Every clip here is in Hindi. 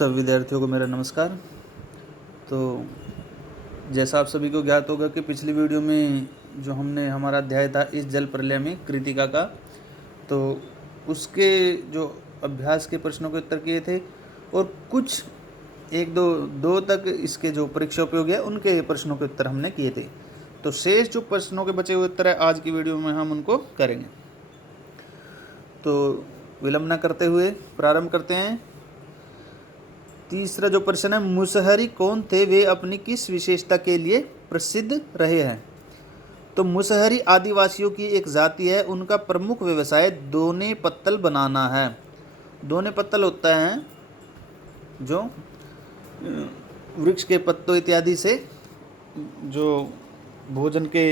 सब विद्यार्थियों को मेरा नमस्कार। तो जैसा आप सभी को ज्ञात होगा कि पिछली वीडियो में जो हमने हमारा अध्याय था इस जल प्रलय में कृतिका का, तो उसके जो अभ्यास के प्रश्नों के उत्तर किए थे और कुछ एक दो तक इसके जो परीक्षा उपयोगी है उनके प्रश्नों के उत्तर हमने किए थे। तो शेष जो प्रश्नों के बचे हुए उत्तर है आज की वीडियो में हम उनको करेंगे। तो विलंब न करते हुए प्रारंभ करते हैं। तीसरा जो प्रश्न है, मुसहरी कौन थे, वे अपनी किस विशेषता के लिए प्रसिद्ध रहे हैं। तो मुसहरी आदिवासियों की एक जाति है। उनका प्रमुख व्यवसाय दोने पत्तल बनाना है। दोने पत्तल होता है जो वृक्ष के पत्तों इत्यादि से जो भोजन के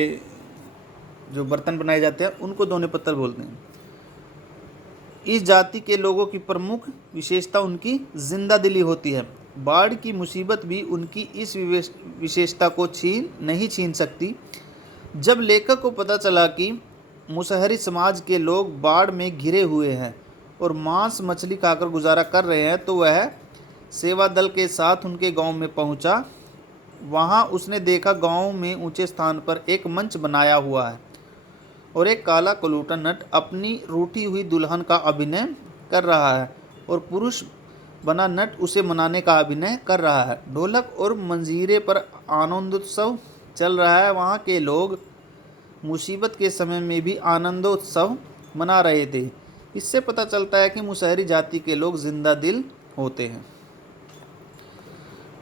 जो बर्तन बनाए जाते हैं उनको दोने पत्तल बोलते हैं। इस जाति के लोगों की प्रमुख विशेषता उनकी जिंदा दिली होती है। बाढ़ की मुसीबत भी उनकी इस विशेषता को नहीं छीन सकती। जब लेखक को पता चला कि मुसहरी समाज के लोग बाढ़ में घिरे हुए हैं और मांस मछली खाकर गुजारा कर रहे हैं, तो वह सेवा दल के साथ उनके गांव में पहुंचा। वहां उसने देखा गांव में ऊंचे स्थान पर एक मंच बनाया हुआ है और एक काला कलूटा नट अपनी रूठी हुई दुल्हन का अभिनय कर रहा है और पुरुष बना नट उसे मनाने का अभिनय कर रहा है। ढोलक और मंजीरे पर आनंदोत्सव चल रहा है। वहाँ के लोग मुसीबत के समय में भी आनंदोत्सव मना रहे थे। इससे पता चलता है कि मुसहरी जाति के लोग जिंदा दिल होते हैं।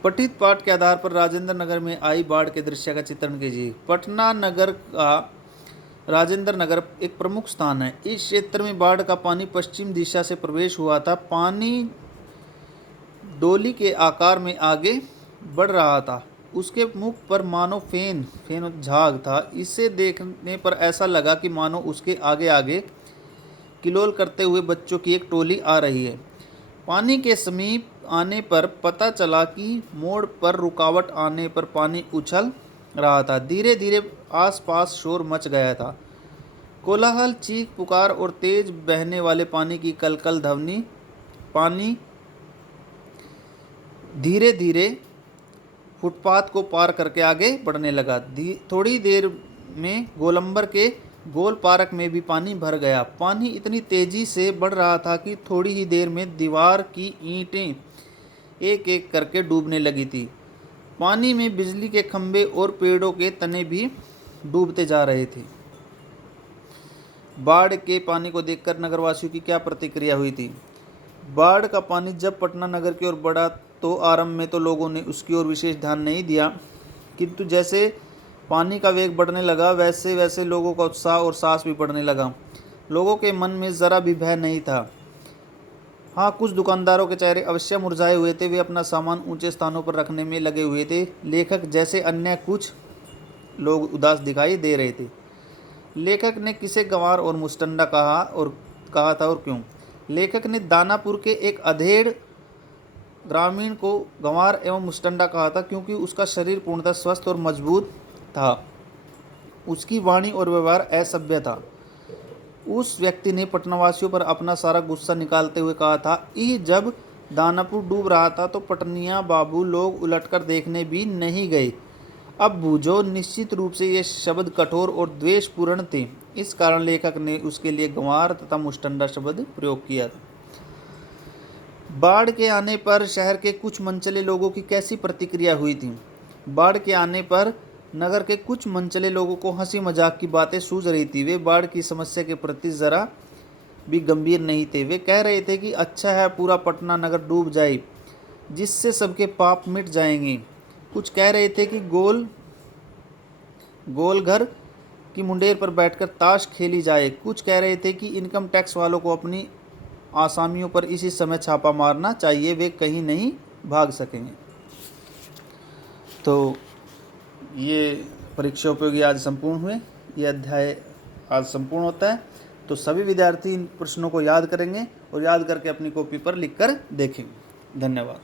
पठित पाठ के आधार पर राजेंद्र नगर में आई बाढ़ के दृश्य का चित्रण कीजिए। पटना नगर का राजेंद्र नगर एक प्रमुख स्थान है। इस क्षेत्र में बाढ़ का पानी पश्चिम दिशा से प्रवेश हुआ था। पानी डोली के आकार में आगे बढ़ रहा था। उसके मुख पर मानो फेन झाग था। इसे देखने पर ऐसा लगा कि मानो उसके आगे आगे किलोल करते हुए बच्चों की एक टोली आ रही है। पानी के समीप आने पर पता चला कि मोड़ पर रुकावट आने पर पानी उछल रहा था। धीरे धीरे आसपास शोर मच गया था। कोलाहल, चीख पुकार और तेज बहने वाले पानी की कलकल ध्वनि। पानी धीरे धीरे फुटपाथ को पार करके आगे बढ़ने लगा। थोड़ी देर में गोलंबर के गोल पार्क में भी पानी भर गया। पानी इतनी तेजी से बढ़ रहा था कि थोड़ी ही देर में दीवार की ईंटें एक एक करके डूबने लगी थी। पानी में बिजली के खंभे और पेड़ों के तने भी डूबते जा रहे थे। बाढ़ के पानी को देखकर नगरवासियों की क्या प्रतिक्रिया हुई थी। बाढ़ का पानी जब पटना नगर की ओर बढ़ा तो आरंभ में तो लोगों ने उसकी ओर विशेष ध्यान नहीं दिया, किंतु जैसे पानी का वेग बढ़ने लगा वैसे वैसे लोगों का उत्साह और साहस भी बढ़ने लगा। लोगों के मन में ज़रा भी भय नहीं था। हाँ, कुछ दुकानदारों के चेहरे अवश्य मुरझाए हुए थे। वे अपना सामान ऊंचे स्थानों पर रखने में लगे हुए थे। लेखक जैसे अन्य कुछ लोग उदास दिखाई दे रहे थे। लेखक ने किसे गंवार और मुस्टंडा कहा था और क्यों। लेखक ने दानापुर के एक अधेड़ ग्रामीण को गंवार एवं मुस्टंडा कहा था क्योंकि उसका शरीर पूर्णतः स्वस्थ और मजबूत था। उसकी वाणी और व्यवहार असभ्य था। उस व्यक्ति ने पटनावासियों पर अपना सारा गुस्सा निकालते हुए कहा था, जब दानापुर डूब रहा था तो पटनिया बाबू लोग उलटकर देखने भी नहीं गए। अब बूझो, निश्चित रूप से ये शब्द कठोर और द्वेषपूर्ण थे। इस कारण लेखक ने उसके लिए गंवार तथा मुस्टंडा शब्द प्रयोग किया था। बाढ़ के आने पर शहर के कुछ मनचले लोगों की कैसी प्रतिक्रिया हुई थी। बाढ़ के आने पर नगर के कुछ मनचले लोगों को हंसी मजाक की बातें सूझ रही थी। वे बाढ़ की समस्या के प्रति जरा भी गंभीर नहीं थे। वे कह रहे थे कि अच्छा है पूरा पटना नगर डूब जाए, जिससे सबके पाप मिट जाएंगे। कुछ कह रहे थे कि गोल घर की मुंडेर पर बैठकर ताश खेली जाए। कुछ कह रहे थे कि इनकम टैक्स वालों को अपनी आसामियों पर इसी समय छापा मारना चाहिए, वे कहीं नहीं भाग सकेंगे। तो ये परीक्षा उपयोगी आज संपूर्ण हुए। ये अध्याय आज संपूर्ण होता है। तो सभी विद्यार्थी इन प्रश्नों को याद करेंगे और याद करके अपनी कॉपी पर लिखकर देखेंगे। धन्यवाद।